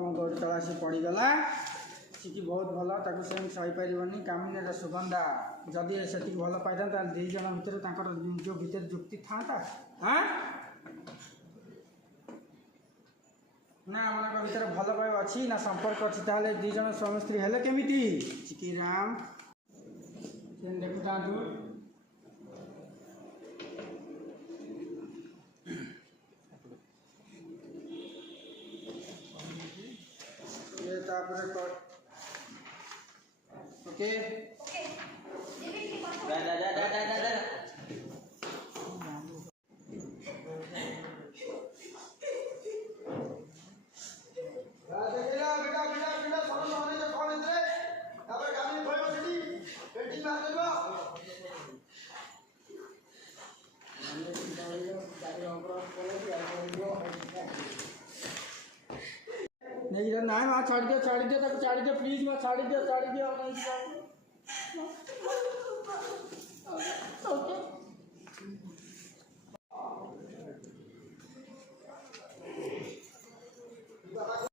ମୋ ଗୋଡ଼ ତଳ ଆସି ପଡ଼ିଗଲା। ସିକି ବହୁତ ଭଲ, ତାକୁ ସେ ସହିପାରିବନି। କାମିନୀର ସୁଗନ୍ଧା ଯଦି ସେତିକି ଭଲ ପାଇଥାନ୍ତା ତାହେଲେ ଦୁଇ ଜଣ ଭିତରେ ତାଙ୍କର ଯେଉଁ ଭିତରେ ଯୁକ୍ତି ଥାନ୍ତା। ନା ଆମମାନଙ୍କ ଭିତରେ ଭଲ ପାଇବା ଅଛି ନା ସମ୍ପର୍କ ଅଛି, ତାହେଲେ ଦୁଇ ଜଣ ସ୍ୱାମୀ ସ୍ତ୍ରୀ ହେଲେ କେମିତି? ଚିକିରାମ ସେ ଦେଖୁଥାନ୍ତୁ। ତାପରେ ओके नहीं ना माँ छाड़ दियो तक छाड़ दियो प्लीज माँ छाड़ दियो नहीं